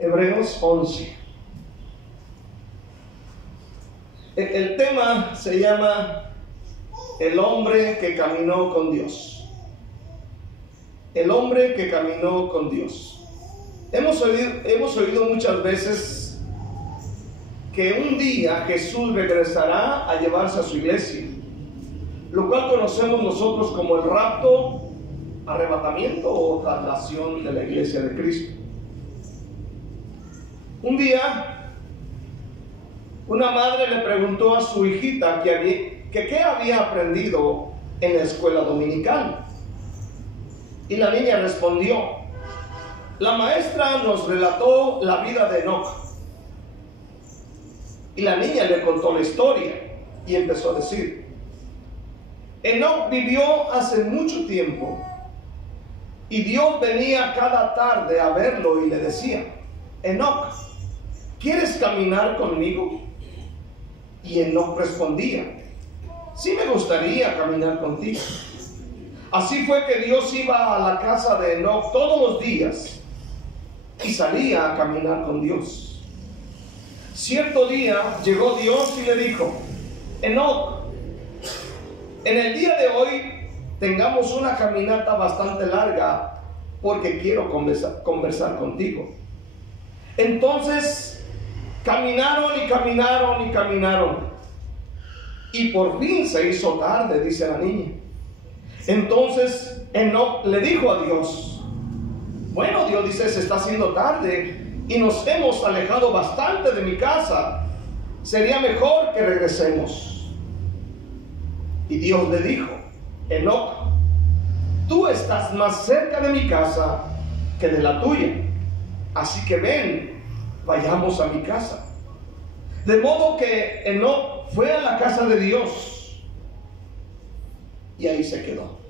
Hebreos 11. El tema se llama El hombre que caminó con Dios. El hombre que caminó con Dios. Hemos oído muchas veces que un día Jesús regresará a llevarse a su iglesia, lo cual conocemos nosotros como el rapto, arrebatamiento o traslación de la iglesia de Cristo. Un día, una madre le preguntó a su hijita que qué había aprendido en la escuela dominical. Y la niña respondió: la maestra nos relató la vida de Enoc. Y la niña le contó la historia y empezó a decir: Enoc vivió hace mucho tiempo y Dios venía cada tarde a verlo y le decía: Enoc, ¿quieres caminar conmigo? Y Enoc respondía: sí, me gustaría caminar contigo. Así fue que Dios iba a la casa de Enoc todos los días y salía a caminar con Dios. Cierto día llegó Dios y le dijo: Enoc, en el día de hoy tengamos una caminata bastante larga porque quiero conversar contigo. Entonces caminaron y caminaron y caminaron, y por fin se hizo tarde, dice la niña. Entonces Enoc le dijo a Dios: bueno, Dios, dice, se está haciendo tarde y nos hemos alejado bastante de mi casa, sería mejor que regresemos. Y Dios le dijo: Enoc, tú estás más cerca de mi casa que de la tuya, así que ven, vayamos a mi casa. De modo que Enoc fue a la casa de Dios y ahí se quedó.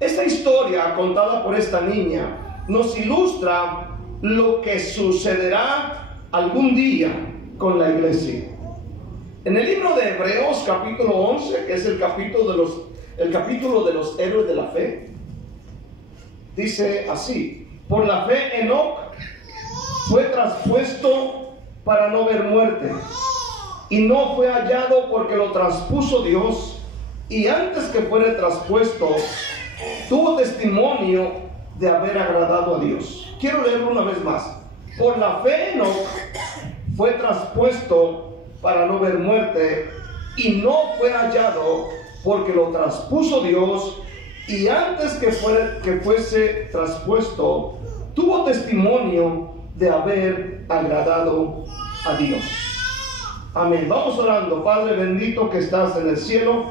Esta historia contada por esta niña nos ilustra lo que sucederá algún día con la iglesia. En el libro de Hebreos capítulo 11, que es el capítulo de los héroes de la fe, dice así: por la fe Enoc fue traspuesto para no ver muerte, y no fue hallado porque lo traspuso Dios, y antes que fuera traspuesto tuvo testimonio de haber agradado a Dios. Quiero leerlo una vez más. Por la fe Enoc fue traspuesto para no ver muerte, y no fue hallado porque lo traspuso Dios, y antes que fuese traspuesto tuvo testimonio de haber agradado a Dios. Amén. Vamos orando. Padre bendito que estás en el cielo,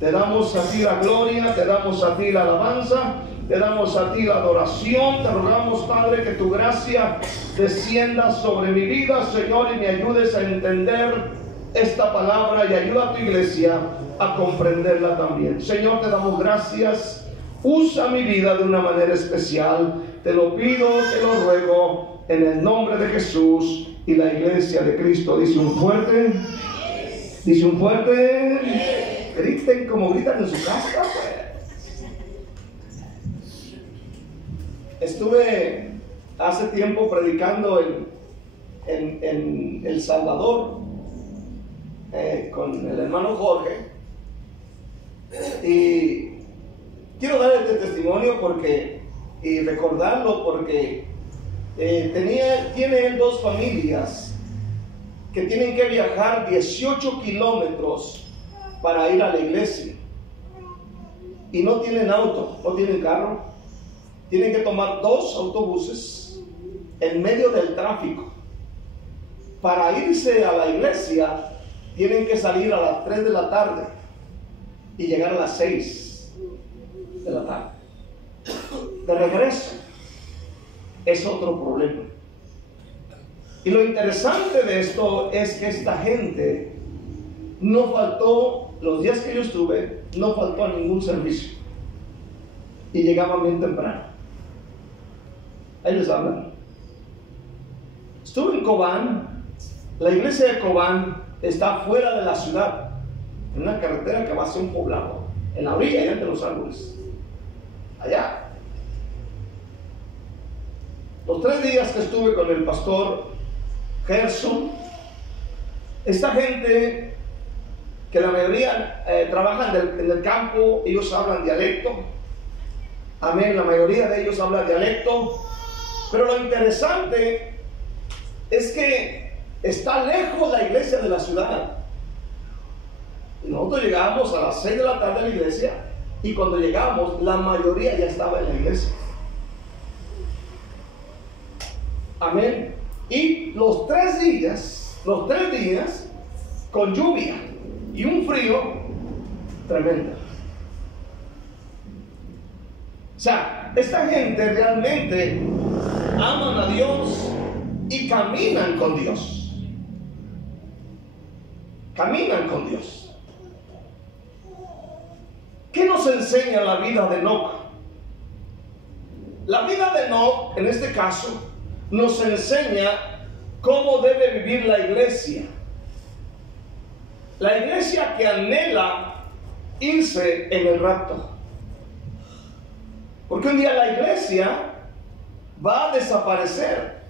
te damos a ti la gloria, te damos a ti la alabanza, te damos a ti la adoración. Te rogamos, Padre, que tu gracia descienda sobre mi vida, Señor, y me ayudes a entender esta palabra y ayuda a tu iglesia a comprenderla también. Señor, te damos gracias. Usa mi vida de una manera especial. Te lo pido, te lo ruego, en el nombre de Jesús. Y la iglesia de Cristo dice un fuerte. Dice un fuerte. Griten como gritan en su casa, pues. Estuve hace tiempo predicando en El Salvador con el hermano Jorge, y quiero dar este testimonio y recordarlo porque tiene él dos familias que tienen que viajar 18 kilómetros para ir a la iglesia, y no tienen auto, no tienen carro, tienen que tomar 2 autobuses en medio del tráfico. Para irse a la iglesia tienen que salir a las 3 de la tarde y llegar a las 6 de la tarde. De regreso es otro problema. Y lo interesante de esto es que esta gente no faltó, los días que yo estuve, no faltó a ningún servicio, y llegaban bien temprano. Ahí les hablan. Estuve en Cobán. La iglesia de Cobán está fuera de la ciudad, en una carretera que va hacia un poblado, en la orilla, allá entre los árboles, allá. Los 3 días que estuve con el pastor Gerson, esta gente que la mayoría trabajan en el campo, ellos hablan dialecto. Amén, la mayoría de ellos habla dialecto. Pero lo interesante es que está lejos la iglesia de la ciudad. Y nosotros llegábamos a las 6 de la tarde a la iglesia, y cuando llegamos la mayoría ya estaba en la iglesia. Amén. Y los 3 días con lluvia y un frío tremendo. O sea, esta gente realmente aman a Dios y caminan con Dios. Caminan con Dios. ¿Qué nos enseña la vida de Enoc? La vida de Enoc, en este caso, nos enseña cómo debe vivir la iglesia. La iglesia que anhela irse en el rapto. Porque un día la iglesia va a desaparecer.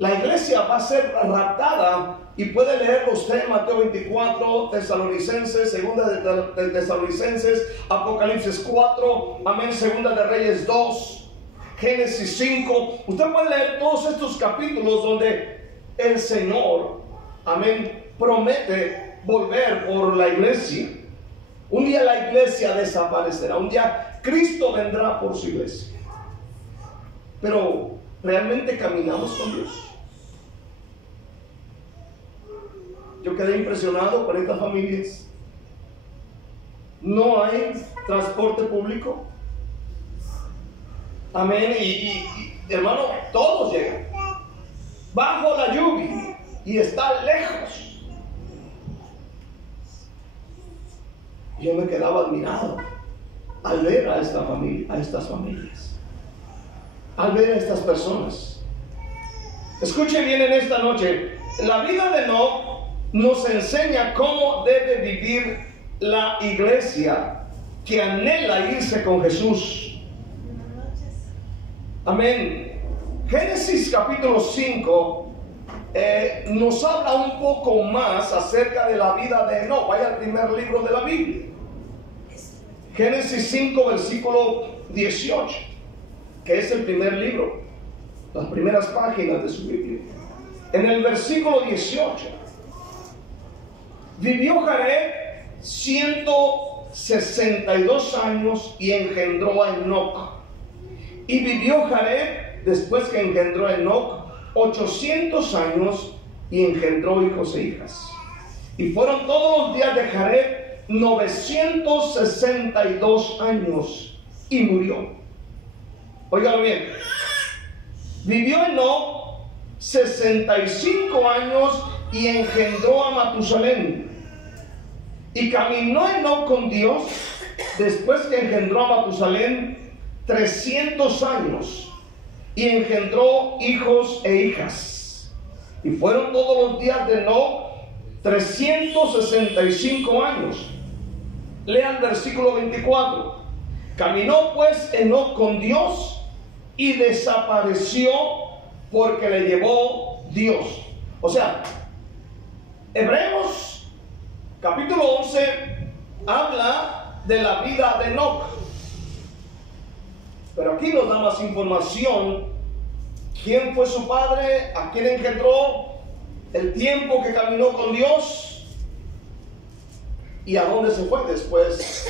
La iglesia va a ser raptada. Y puede leerlo usted en Mateo 24, Tesalonicenses, segunda de Tesalonicenses, Apocalipsis 4, amén, segunda de Reyes 2, Génesis 5. Usted puede leer todos estos capítulos donde el Señor, amén, promete volver por la iglesia. Un día la iglesia desaparecerá. Un día Cristo vendrá por su iglesia. Pero ¿realmente caminamos con Dios? Yo quedé impresionado con estas familias. No hay transporte público. Amén. Y hermano, todos llegan bajo la lluvia y está lejos. Yo me quedaba admirado al ver a esta familia, a estas familias, al ver a estas personas. Escuche bien en esta noche. La vida de Enoc nos enseña cómo debe vivir la iglesia que anhela irse con Jesús. Amén. Génesis capítulo 5 nos habla un poco más acerca de la vida de Enoc. Vaya al primer libro de la Biblia. Génesis 5 versículo 18, que es el primer libro, las primeras páginas de su Biblia. En el versículo 18, vivió Jared 162 años y engendró a Enoc. Y vivió Jared, después que engendró a Enoc, 800 años y engendró hijos e hijas. Y fueron todos los días de Jared 962 años y murió. Óigalo bien. Vivió Enoc 65 años y engendró a Matusalén. Y caminó Enoc con Dios después que engendró a Matusalén 300 años y engendró hijos e hijas. Y fueron todos los días de Enoc 365 años. Lean versículo 24. Caminó pues Enoc con Dios y desapareció porque le llevó Dios. O sea, Hebreos capítulo 11 habla de la vida de Enoc, pero aquí nos da más información: quién fue su padre, a quién engendró, el tiempo que caminó con Dios y a dónde se fue después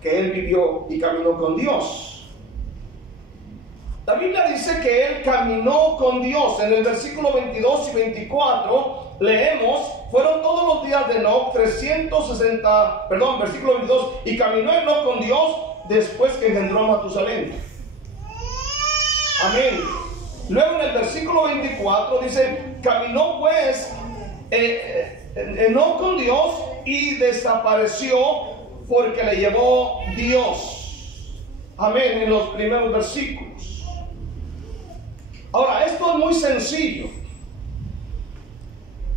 que él vivió y caminó con Dios. La Biblia dice que él caminó con Dios. En el versículo 22 y 24 leemos: fueron todos los días de Enoc versículo 22, y caminó Enoc con Dios después que engendró a Matusalén. Amén. Luego en el versículo 24 dice: caminó pues Enoc con Dios y desapareció porque le llevó Dios. Amén. En los primeros versículos. Ahora, esto es muy sencillo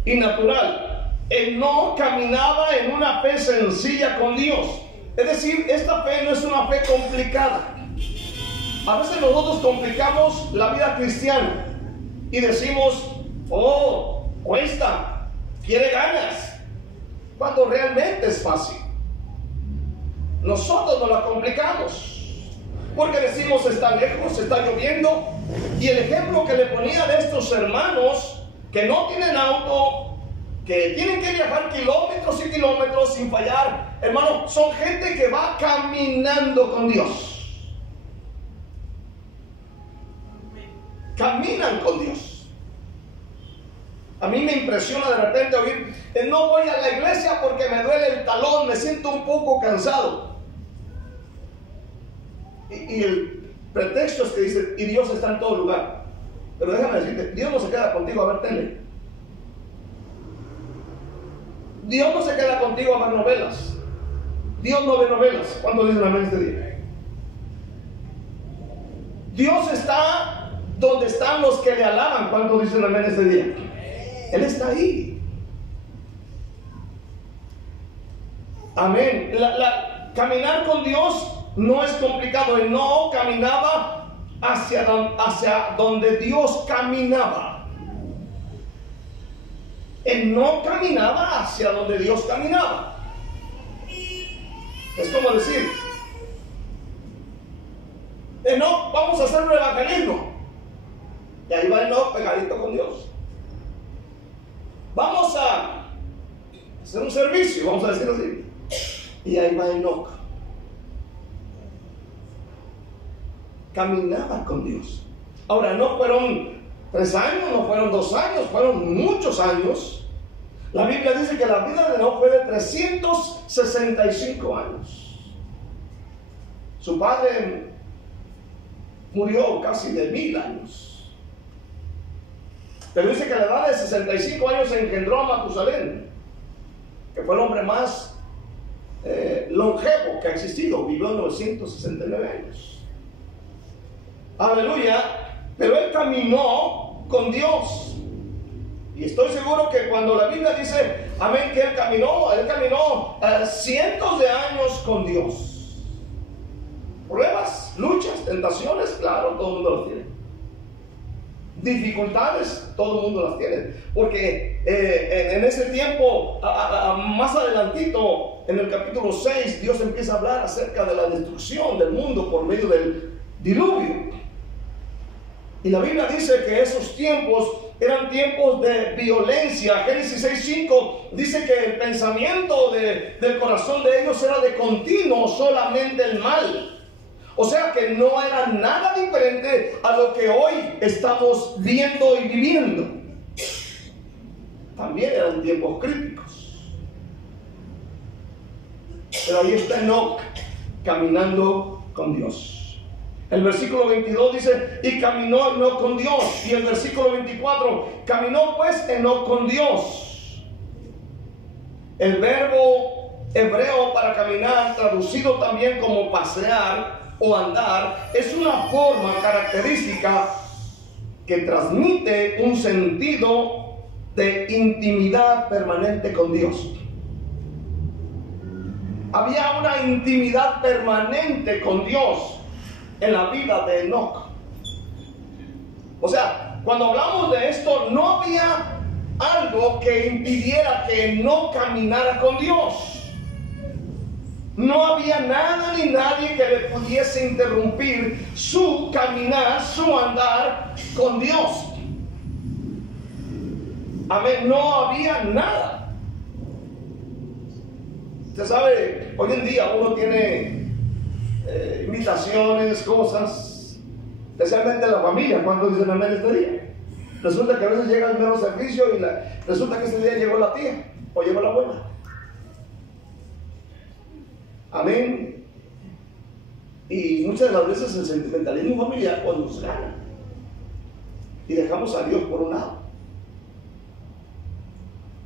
y natural. Enoc caminaba en una fe sencilla con Dios. Es decir, esta fe no es una fe complicada. A veces nosotros complicamos la vida cristiana y decimos, oh, cuesta, quiere ganas, cuando realmente es fácil. Nosotros nos la complicamos porque decimos está lejos, está lloviendo. Y el ejemplo que le ponía de estos hermanos que no tienen auto, que tienen que viajar kilómetros y kilómetros sin fallar, hermano, son gente que va caminando con Dios. Caminan con Dios. A mí me impresiona de repente oír, no voy a la iglesia porque me duele el talón, me siento un poco cansado. Y el pretexto es que dice, y Dios está en todo lugar. Pero déjame decirte, Dios no se queda contigo a ver tele. Dios no se queda contigo a ver novelas. Dios no ve novelas. ¿Cuántos dicen amén este día? Dios está donde están los que le alaban. ¿Cuántos dicen amén este día? Él está ahí. Amén. Caminar con Dios no es complicado. Él no caminaba hacia donde Dios caminaba. Él no caminaba hacia donde Dios caminaba. Es como decir, no, vamos a hacer un evangelismo. Y ahí va Enoc pegadito con Dios. Vamos a hacer un servicio, vamos a decir así. Y ahí va Enoc. Caminaba con Dios. Ahora, no fueron 3 años, no fueron 2 años, fueron muchos años. La Biblia dice que la vida de Enoc fue de 365 años. Su padre murió casi de 1000 años. Pero dice que a la edad de 65 años se engendró a Matusalén, que fue el hombre más longevo que ha existido. Vivió 969 años. Aleluya. Pero él caminó con Dios. Y estoy seguro que cuando la Biblia dice, amén, que él caminó cientos de años con Dios. Pruebas, luchas, tentaciones, claro, todo el mundo las tiene. Dificultades, todo el mundo las tiene. Porque en ese tiempo, más adelantito, en el capítulo 6, Dios empieza a hablar acerca de la destrucción del mundo por medio del diluvio. Y la Biblia dice que esos tiempos eran tiempos de violencia. Génesis 6:5 dice que el pensamiento del corazón de ellos era de continuo solamente el mal. O sea que no era nada diferente a lo que hoy estamos viendo y viviendo. También eran tiempos críticos. Pero ahí está Enoc caminando con Dios. El versículo 22 dice, y caminó Enoc con Dios. Y el versículo 24, caminó pues Enoc con Dios. El verbo hebreo para caminar, traducido también como pasear o andar, es una forma característica que transmite un sentido de intimidad permanente con Dios. Había una intimidad permanente con Dios en la vida de Enoc. O sea, cuando hablamos de esto, no había algo que impidiera que Enoc caminara con Dios. No había nada ni nadie que le pudiese interrumpir su caminar, su andar con Dios. Amén, no había nada. Usted sabe, hoy en día uno tiene invitaciones, cosas, especialmente la familia. ¿Cuántos dicen amén este día? Resulta que a veces llega el mero servicio y resulta que ese día llegó la tía o llegó la abuela. Amén. Y muchas de las veces el sentimentalismo familiar pues nos gana y dejamos a Dios por un lado.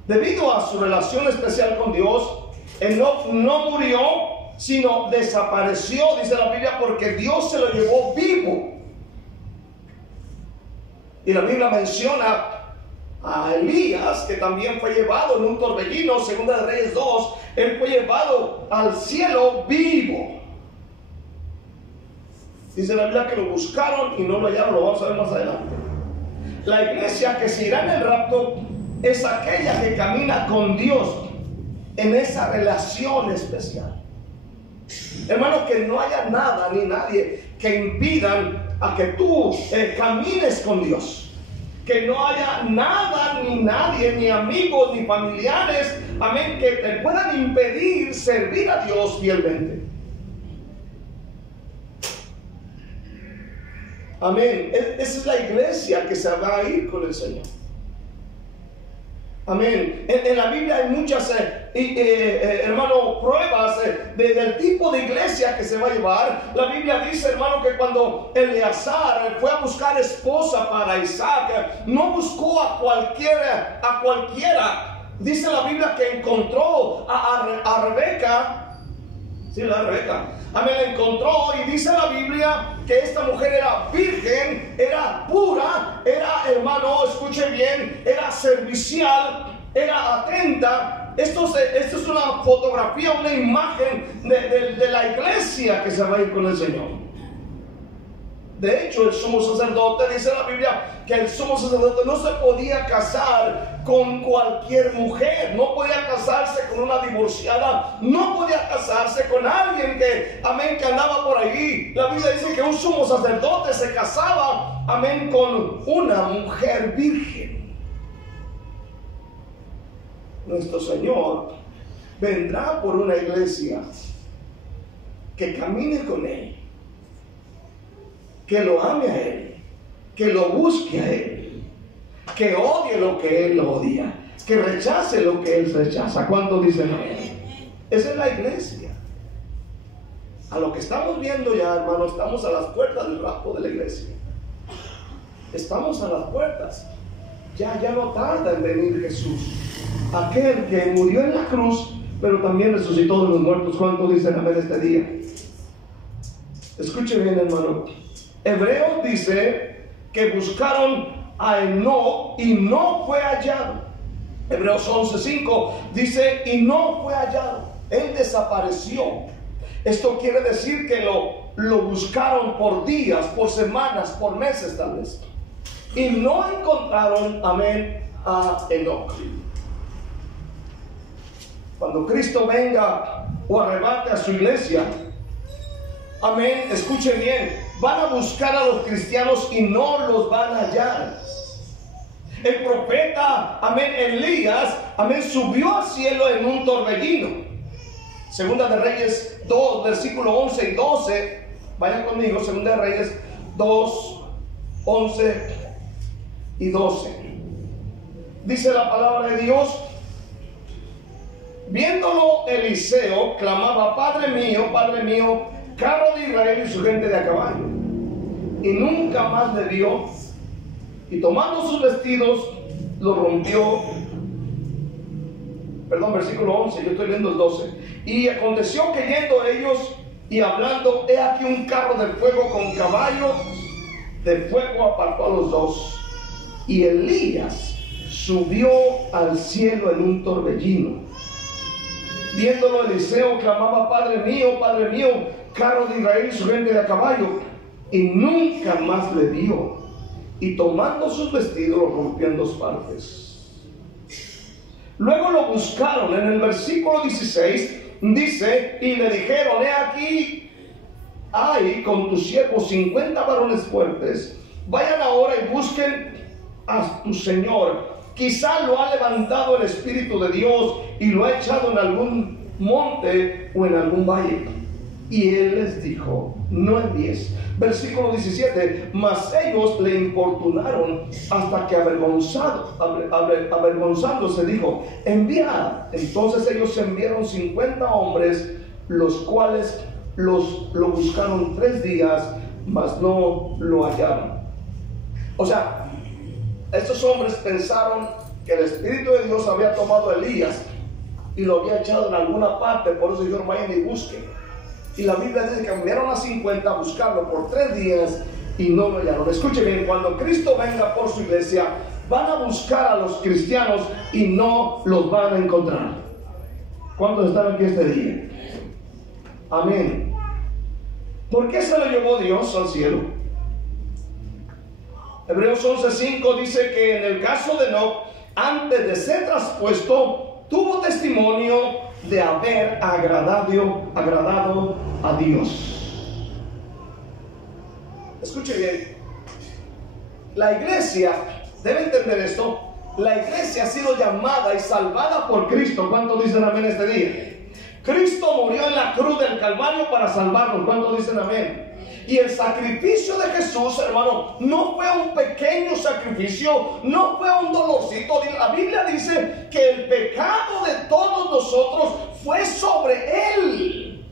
Debido a su relación especial con Dios, Enoc no murió, sino desapareció, dice la Biblia, porque Dios se lo llevó vivo. Y la Biblia menciona a Elías, que también fue llevado en un torbellino. Segunda de Reyes 2, él fue llevado al cielo vivo. Dice la Biblia que lo buscaron y no lo hallaron, lo vamos a ver más adelante. La iglesia que se irá en el rapto es aquella que camina con Dios en esa relación especial. Hermano, que no haya nada ni nadie que impidan a que tú camines con Dios. Que no haya nada ni nadie, ni amigos ni familiares, amén, que te puedan impedir servir a Dios fielmente. Amén. Esa es la iglesia que se va a ir con el Señor. Amén. En la Biblia hay muchas, hermano, pruebas del tipo de iglesia que se va a llevar. La Biblia dice, hermano, que cuando Eleazar fue a buscar esposa para Isaac, no buscó a cualquiera. Dice la Biblia que encontró a Rebeca. Sí, la Rebeca. Amén, la encontró, y dice la Biblia que esta mujer era virgen, era pura, era, hermano, escuche bien, era servicial, era atenta. Esto es una fotografía, una imagen de la iglesia que se va a ir con el Señor. De hecho, el sumo sacerdote, dice la Biblia, que el sumo sacerdote no se podía casar con cualquier mujer, no podía casarse con una divorciada, no podía casarse con alguien que, amén, que andaba por ahí. La Biblia dice que un sumo sacerdote se casaba, amén, con una mujer virgen. Nuestro Señor vendrá por una iglesia que camine con Él, que lo ame a Él, que lo busque a Él, que odie lo que Él odia, que rechace lo que Él rechaza. ¿Cuántos dicen amén? Esa es la iglesia. A lo que estamos viendo ya, hermano, estamos a las puertas del rapto de la iglesia. Estamos a las puertas. Ya no tarda en venir Jesús, aquel que murió en la cruz, pero también resucitó de los muertos. ¿Cuántos dicen amén este día? Escuche bien, hermano. Hebreos dice que buscaron a Enoc y no fue hallado. Hebreos 11:5 dice, y no fue hallado. Él desapareció. Esto quiere decir que lo buscaron por días, por semanas, por meses tal vez, y no encontraron, amén, a Enoc. Cuando Cristo venga o arrebate a su iglesia, amén, escuchen bien, van a buscar a los cristianos y no los van a hallar. El profeta, amén, Elías, amén, subió al cielo en un torbellino. Segunda de Reyes 2, versículo 11 y 12. Vayan conmigo, Segunda de Reyes 2, 11 y 12. Dice la palabra de Dios: viéndolo Eliseo, clamaba, Padre mío, carro de Israel y su gente de a caballo. Y nunca más le vio. Y tomando sus vestidos, lo rompió. Perdón, versículo 11, yo estoy leyendo el 12. Y aconteció que yendo ellos y hablando, he aquí un carro de fuego con caballo de fuego apartó a los dos. Y Elías subió al cielo en un torbellino. Viéndolo Eliseo, clamaba, Padre mío, carro de Israel y su gente de a caballo. Y nunca más le vio. Y tomando sus vestidos, lo rompió en dos partes. Luego lo buscaron. En el versículo 16 dice, y le dijeron, he aquí, hay con tus siervos 50 varones fuertes. Vayan ahora y busquen a tu Señor. Quizá lo ha levantado el Espíritu de Dios y lo ha echado en algún monte o en algún valle. Y él les dijo, no envíes. Versículo 17, mas ellos le importunaron hasta que avergonzándose dijo, enviad. Entonces ellos enviaron 50 hombres, los cuales lo buscaron 3 días, mas no lo hallaron. O sea, estos hombres pensaron que el Espíritu de Dios había tomado a Elías y lo había echado en alguna parte. Por eso dijeron, vayan y busquen. Y la Biblia dice que enviaron a 50 a buscarlo por 3 días y no lo hallaron. Escuchen bien, cuando Cristo venga por su iglesia, van a buscar a los cristianos y no los van a encontrar. ¿Cuántos están aquí este día? Amén. ¿Por qué se lo llevó Dios al cielo? Hebreos 11:5 dice que en el caso de Enoc, antes de ser traspuesto, tuvo testimonio de haber agradado a Dios. Escuche bien, la iglesia debe entender esto. La iglesia ha sido llamada y salvada por Cristo. ¿Cuántos dicen amén este día? Cristo murió en la cruz del Calvario para salvarnos. ¿Cuántos dicen amén? Y el sacrificio de Jesús, hermano, no fue un pequeño sacrificio, no fue un dolorcito. La Biblia dice que el pecado de todos nosotros fue sobre Él.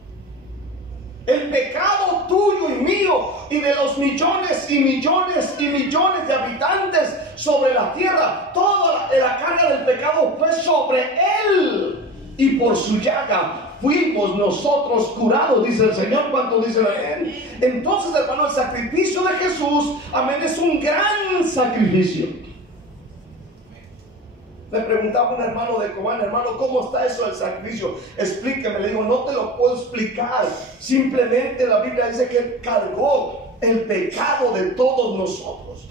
El pecado tuyo y mío y de los millones y millones y millones de habitantes sobre la tierra, toda la carga del pecado fue sobre Él. Y por su llaga fuimos nosotros curados, dice el Señor. ¿Cuánto dicen amén? Entonces, hermano, el sacrificio de Jesús, amén, es un gran sacrificio. Me preguntaba un hermano de Cobán: hermano, ¿cómo está eso del sacrificio? Explíqueme. Le digo: no te lo puedo explicar. Simplemente la Biblia dice que Él cargó el pecado de todos nosotros.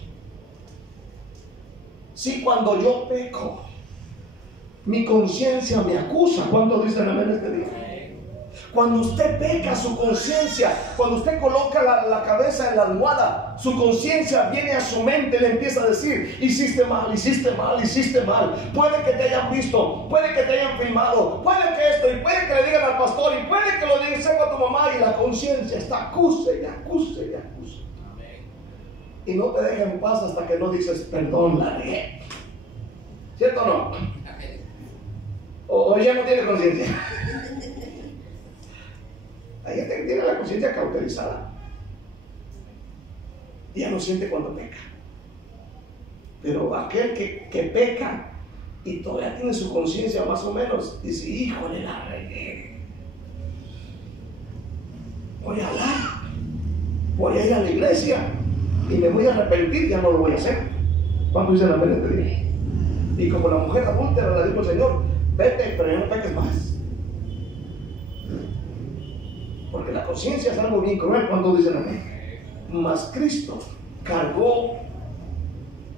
Sí, cuando yo peco, mi conciencia me acusa. ¿Cuántos dicen amén este día? Cuando usted peca, su conciencia, cuando usted coloca la cabeza en la almohada, su conciencia viene a su mente, le empieza a decir: hiciste mal, hiciste mal, hiciste mal. Puede que te hayan visto, puede que te hayan filmado, puede que esto, y puede que le digan al pastor, y puede que lo digan sepa a tu mamá, y la conciencia está acusa y acusa y acusa. Y no te deja en paz hasta que no dices: perdón, la regué. ¿Cierto o no? O ya no tiene conciencia. Hay gente que tiene la conciencia cauterizada. Ya no siente cuando peca. Pero aquel que peca y todavía tiene su conciencia más o menos, dice: híjole, la regué. Voy a hablar, voy a ir a la iglesia y me voy a arrepentir, ya no lo voy a hacer. ¿Cuánto dicen amén este día? Y como la mujer adúltera le dijo el Señor: vete, pero ya no peques más. Porque la conciencia es algo bien cruel. ¿Cuánto dicen amén? Mas Cristo cargó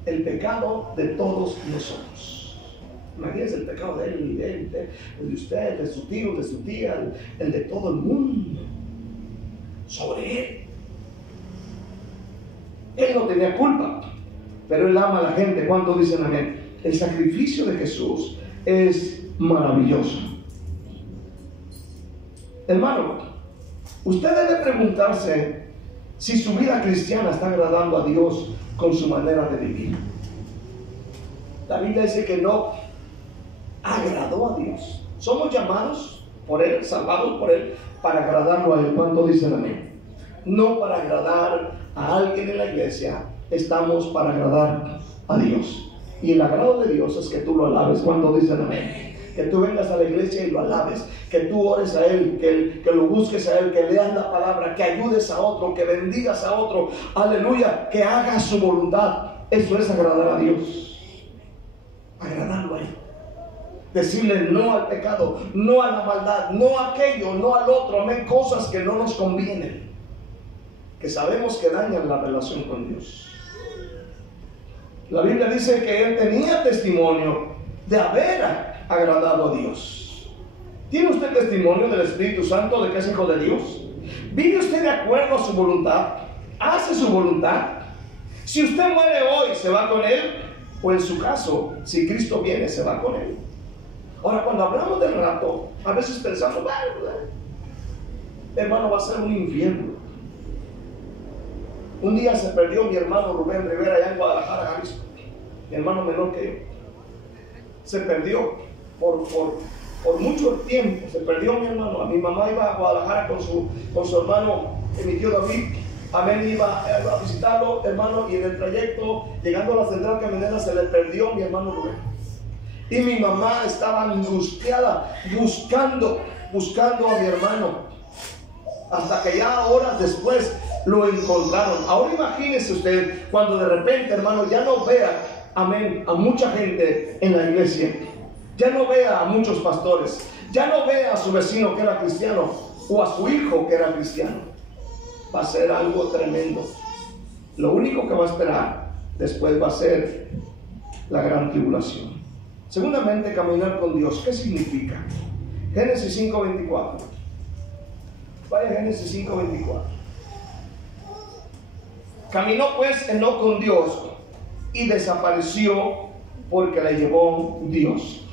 el pecado de todos nosotros. Imagínense el pecado de él, de usted, de su tío, de su tía, el de todo el mundo, sobre él. Él no tenía culpa, pero él ama a la gente. ¿Cuánto dicen amén? El sacrificio de Jesús es maravilloso. Hermano, usted debe preguntarse si su vida cristiana está agradando a Dios con su manera de vivir. La Biblia dice que no agradó a Dios. Somos llamados por Él, salvados por Él, para agradarlo a Él. ¿Cuánto dicen amén? No para agradar a alguien en la iglesia, estamos para agradar a Dios. Y el agrado de Dios es que tú lo alabes. ¿Cuánto dicen amén? Que tú vengas a la iglesia y lo alabes, que tú ores a Él, que lo busques a Él, que leas la palabra, que ayudes a otro, que bendigas a otro, aleluya, que hagas su voluntad. Eso es agradar a Dios, agradarlo a Él, decirle no al pecado, no a la maldad, no a aquello, no al otro, amén, cosas que no nos convienen, que sabemos que dañan la relación con Dios. La Biblia dice que Él tenía testimonio de haber agradado a Dios. ¿Tiene usted testimonio del Espíritu Santo de que es hijo de Dios? ¿Vive usted de acuerdo a su voluntad? ¿Hace su voluntad? Si usted muere hoy, ¿se va con Él? O en su caso, si Cristo viene, ¿se va con Él? Ahora, cuando hablamos del rapto, a veces pensamos: bueno, hermano, va a ser un infierno. Un día se perdió mi hermano Rubén Rivera allá en Guadalajara, Jalisco, mi hermano menor que yo. Se perdió por mucho tiempo. Se perdió mi hermano. Mi mamá iba a Guadalajara con su hermano, mi tío David. Amén, iba a visitarlo, hermano, y en el trayecto, llegando a la central camionera, se le perdió mi hermano Rubén. Y mi mamá estaba angustiada, buscando a mi hermano, hasta que ya horas después lo encontraron. Ahora imagínese usted cuando de repente, hermano, ya no vea, amén, a mucha gente en la iglesia, ya no vea a muchos pastores, ya no vea a su vecino que era cristiano o a su hijo que era cristiano. va a ser algo tremendo. Lo único que va a esperar después va a ser la gran tribulación. Segundamente, caminar con Dios. ¿Qué significa? Génesis 5:24. Vaya, Génesis 5:24. Caminó pues Enoc con Dios y desapareció porque la llevó Dios.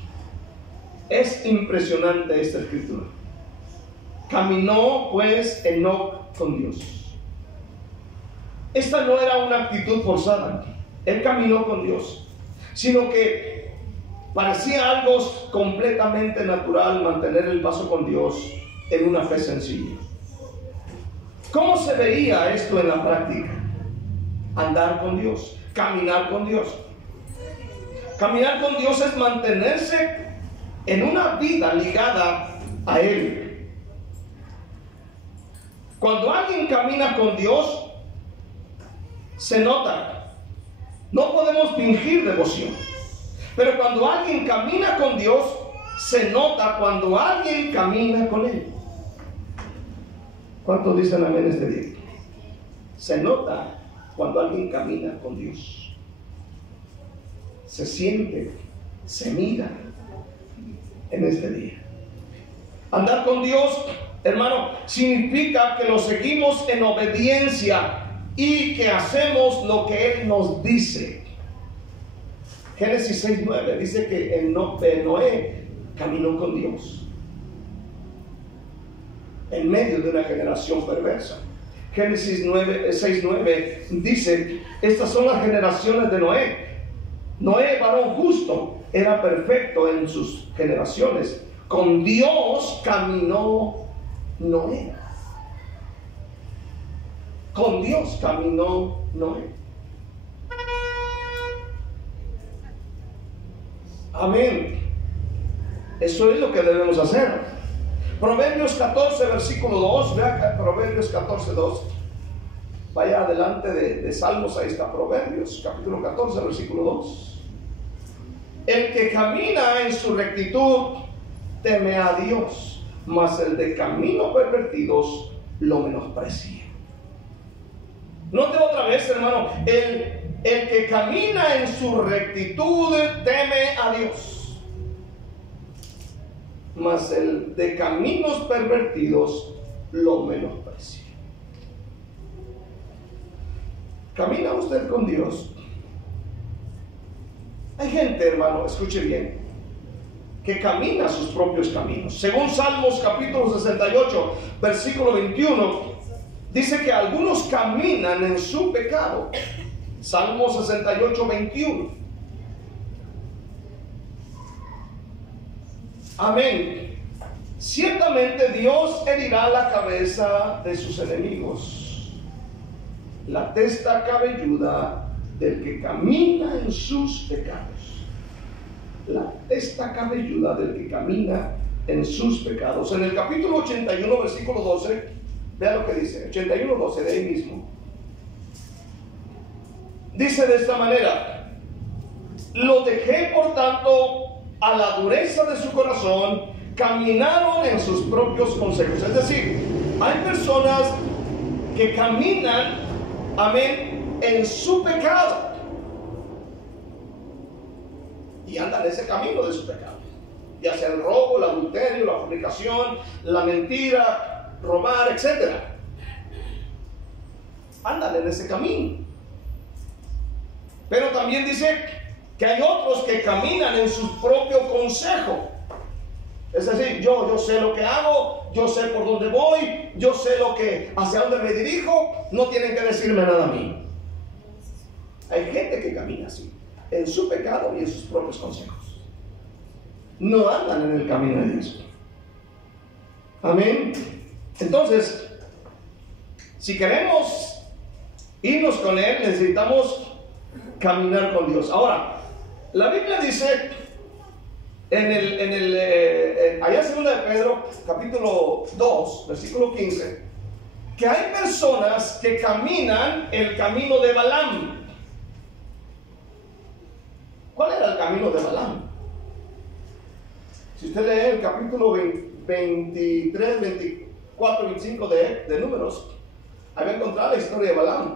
Es impresionante esta escritura. Caminó pues Enoc con Dios. Esta no era una actitud forzada. Él caminó con Dios, sino que parecía algo completamente natural mantener el paso con Dios en una fe sencilla. ¿Cómo se veía esto en la práctica? Andar con Dios, caminar con Dios. Caminar con Dios es mantenerse en una vida ligada a Él. Cuando alguien camina con Dios, se nota. No podemos fingir devoción. Pero cuando alguien camina con Dios, se nota cuando alguien camina con Él. ¿Cuántos dicen amén este día? Se nota cuando alguien camina con Dios. Se siente, se mira en este día. Andar con Dios, hermano, significa que lo seguimos en obediencia y que hacemos lo que Él nos dice. Génesis 6:9 dice que Noé caminó con Dios en medio de una generación perversa. Génesis 6:9 dice: estas son las generaciones de Noé. Noé, varón justo, era perfecto en sus generaciones. Con Dios caminó Noé. Con Dios caminó Noé. Amén. Eso es lo que debemos hacer. Proverbios 14, versículo 2. Vea Proverbios 14, 2. Vaya adelante de Salmos, ahí está Proverbios, capítulo 14, versículo 2. El que camina en su rectitud teme a Dios, mas el de caminos pervertidos lo menosprecia. Note otra vez, hermano, el que camina en su rectitud teme a Dios, mas el de caminos pervertidos lo menosprecia. ¿Camina usted con Dios? Hay gente, hermano, escuche bien, que camina sus propios caminos. Según Salmos capítulo 68, versículo 21, dice que algunos caminan en su pecado. Salmo 68, 21. Amén. Ciertamente Dios herirá la cabeza de sus enemigos, la testa cabelluda del que camina en sus pecados. La testa cabelluda del que camina en sus pecados. En el capítulo 81, versículo 12, vea lo que dice, 81, 12, de ahí mismo. Dice de esta manera: lo dejé por tanto a la dureza de su corazón, caminaron en sus propios consejos. Es decir, hay personas que caminan, amén, en su pecado y andan en ese camino de su pecado, ya sea el robo, el adulterio, la fornicación, la mentira, robar, etc. Andan en ese camino. Pero también dice que hay otros que caminan en su propio consejo. Es decir, yo sé lo que hago, yo sé por dónde voy, yo sé hacia dónde me dirijo, no tienen que decirme nada a mí. Hay gente que camina así, en su pecado y en sus propios consejos. No andan en el camino de Dios. Amén. Entonces, si queremos irnos con Él, necesitamos caminar con Dios. Ahora, la Biblia dice allá en 2 de Pedro, capítulo 2, versículo 15, que hay personas que caminan el camino de Balaam. ¿Cuál era el camino de Balaam? Si usted lee el capítulo 23, 24, 25 de Números, Ahí va a encontrar la historia de Balaam.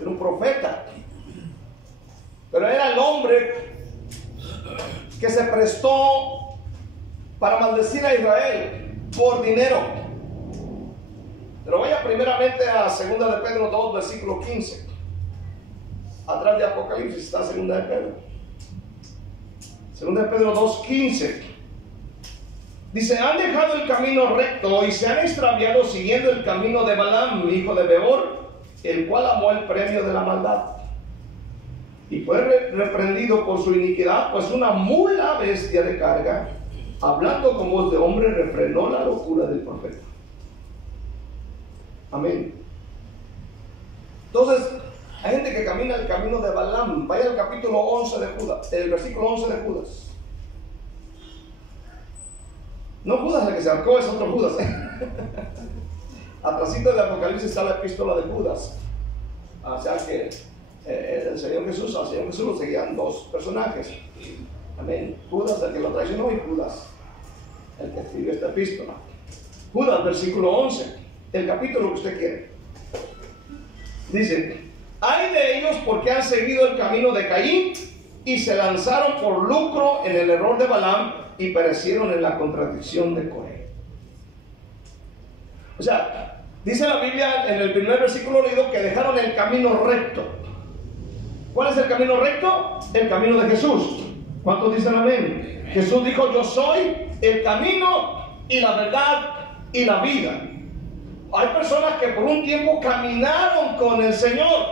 Era un profeta. Pero era el hombre que se prestó para maldecir a Israel por dinero. Pero vaya primeramente a 2 de Pedro 2, versículo 15. Atrás de Apocalipsis está 2 de Pedro. 2 de Pedro 2, 15. Dice: han dejado el camino recto y se han extraviado siguiendo el camino de Balaam, hijo de Beor, el cual amó el premio de la maldad. Y fue reprendido por su iniquidad, pues una mula bestia de carga, hablando con voz de hombre, refrenó la locura del profeta. Amén. Entonces, hay gente que camina el camino de Balaam. Vaya al capítulo 11 de Judas, el versículo 11 de Judas. No Judas el que se ahorcó, es otro Judas. Atrasito de Apocalipsis está la epístola de Judas. O sea que el Señor Jesús, al Señor Jesús lo seguían dos personajes. Amén. Judas, el que lo traicionó, y Judas, el que escribió esta epístola. Judas, versículo 11, el capítulo que usted quiere. Dice: hay de ellos porque han seguido el camino de Caín y se lanzaron por lucro en el error de Balaam y perecieron en la contradicción de Coré. O sea, dice la Biblia en el primer versículo leído que dejaron el camino recto. ¿Cuál es el camino recto? El camino de Jesús. ¿Cuántos dicen amén? Jesús dijo: yo soy el camino y la verdad y la vida. Hay personas que por un tiempo caminaron con el Señor,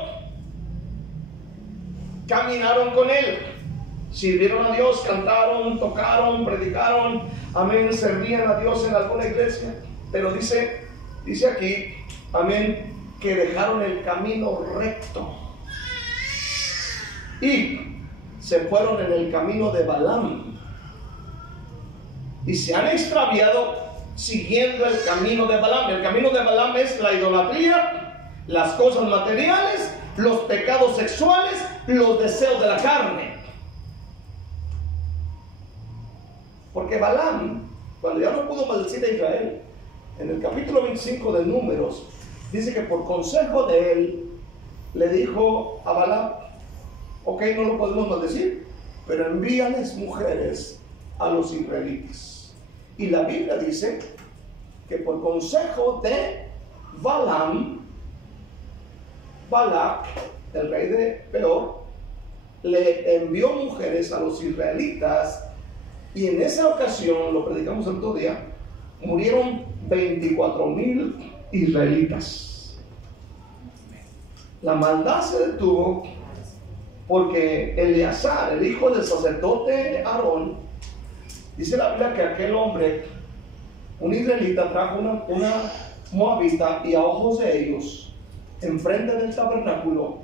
caminaron con Él, sirvieron a Dios, cantaron, tocaron, predicaron, amén, servían a Dios en alguna iglesia, pero dice aquí, amén, que dejaron el camino recto y se fueron en el camino de Balaam y se han extraviado siguiendo el camino de Balaam. El camino de Balaam es la idolatría, las cosas materiales, los pecados sexuales, los deseos de la carne. Porque Balaam, cuando ya no pudo maldecir a Israel, en el capítulo 25 de Números, dice que por consejo de él, le dijo a Balaam: ok, no lo podemos maldecir, pero envíales mujeres a los israelitas. Y la Biblia dice que por consejo de Balaam, Balac, el rey de Peor, le envió mujeres a los israelitas, y en esa ocasión, lo predicamos el otro día, murieron 24,000 israelitas. La maldad se detuvo porque Eleazar, el hijo del sacerdote Aarón, dice la Biblia que aquel hombre, un israelita, trajo una moabita, y a ojos de ellos, enfrente del tabernáculo,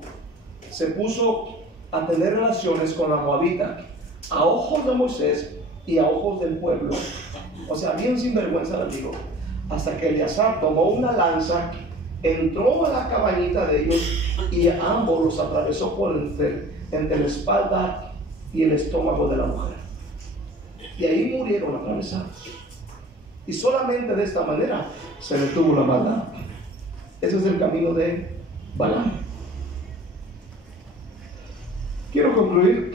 se puso a tener relaciones con la moabita, a ojos de Moisés y a ojos del pueblo. O sea, bien sinvergüenza, les digo, hasta que Eleazar tomó una lanza, entró a la cabañita de ellos y a ambos los atravesó por entre la espalda y el estómago de la mujer, y ahí murieron atravesados. Y solamente de esta manera se detuvo la maldad. Ese es el camino de Balaam. Quiero concluir.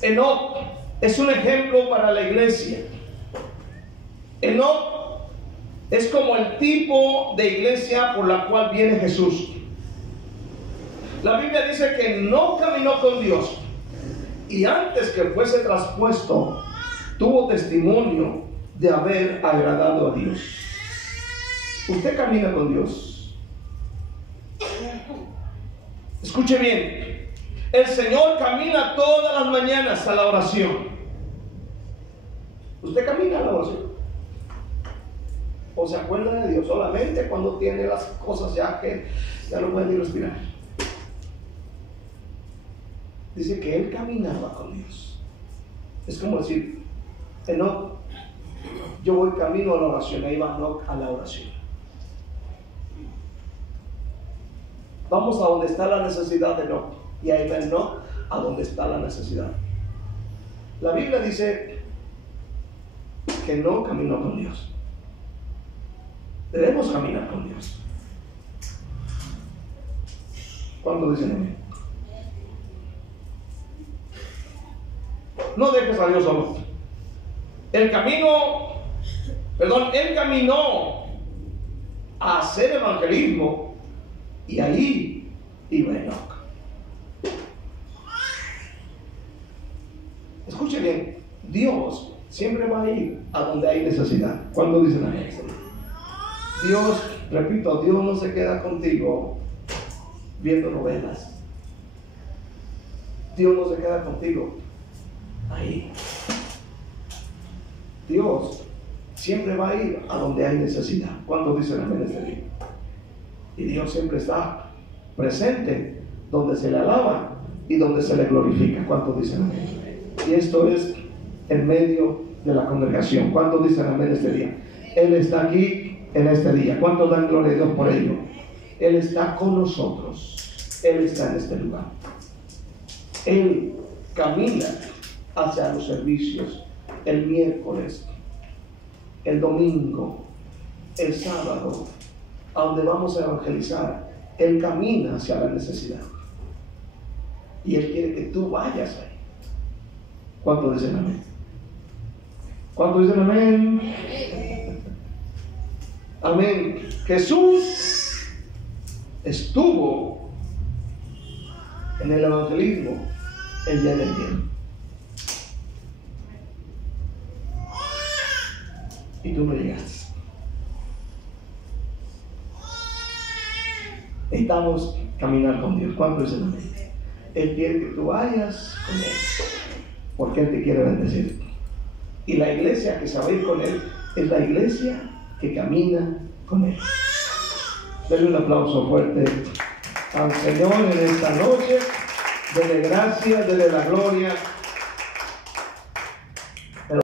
Enoc es un ejemplo para la iglesia. Enoc es como el tipo de iglesia por la cual viene Jesús. La Biblia dice que no caminó con Dios, y antes que fuese traspuesto, tuvo testimonio de haber agradado a Dios. ¿Usted camina con Dios? Escuche bien. El Señor camina todas las mañanas a la oración. ¿Usted camina a la oración? ¿O se acuerda de Dios solamente cuando tiene las cosas ya que ya no puede ni respirar? Dice que él caminaba con Dios. Es como decir: Enoc, yo voy camino a la oración. Ahí va Enoc a la oración. Vamos a donde está la necesidad de Enoc, y ahí va Enoc a donde está la necesidad. La Biblia dice que no caminó con Dios. Debemos caminar con Dios. ¿Cuántos dicen amén? No dejes a Dios solo. Él caminó a hacer evangelismo y ahí iba Enoc. Escuchen bien, Dios siempre va a ir a donde hay necesidad. ¿Cuándo dicen amén? Dios, repito, Dios no se queda contigo viendo novelas. Dios no se queda contigo ahí. Dios siempre va a ir a donde hay necesidad. ¿Cuántos dicen amén este día? Y Dios siempre está presente donde se le alaba y donde se le glorifica. ¿Cuántos dicen amén? Y esto es en medio de la congregación. ¿Cuántos dicen amén este día? Él está aquí en este día. ¿Cuántos dan gloria a Dios por ello? Él está con nosotros. Él está en este lugar. Él camina hacia los servicios el miércoles, el domingo, el sábado, a donde vamos a evangelizar. Él camina hacia la necesidad y Él quiere que tú vayas ahí. ¿Cuántos dicen amén? ¿Cuántos dicen amén? Amén. Jesús estuvo en el evangelismo el día del tiempo. Y tú no llegaste. Necesitamos caminar con Dios. ¿Cuánto dicen amén? Él quiere que tú vayas con Él, porque Él te quiere bendecir. Y la iglesia que se va a ir con Él es la iglesia que camina con Él. Denle un aplauso fuerte al Señor en esta noche. Dele gracias, dele la gloria.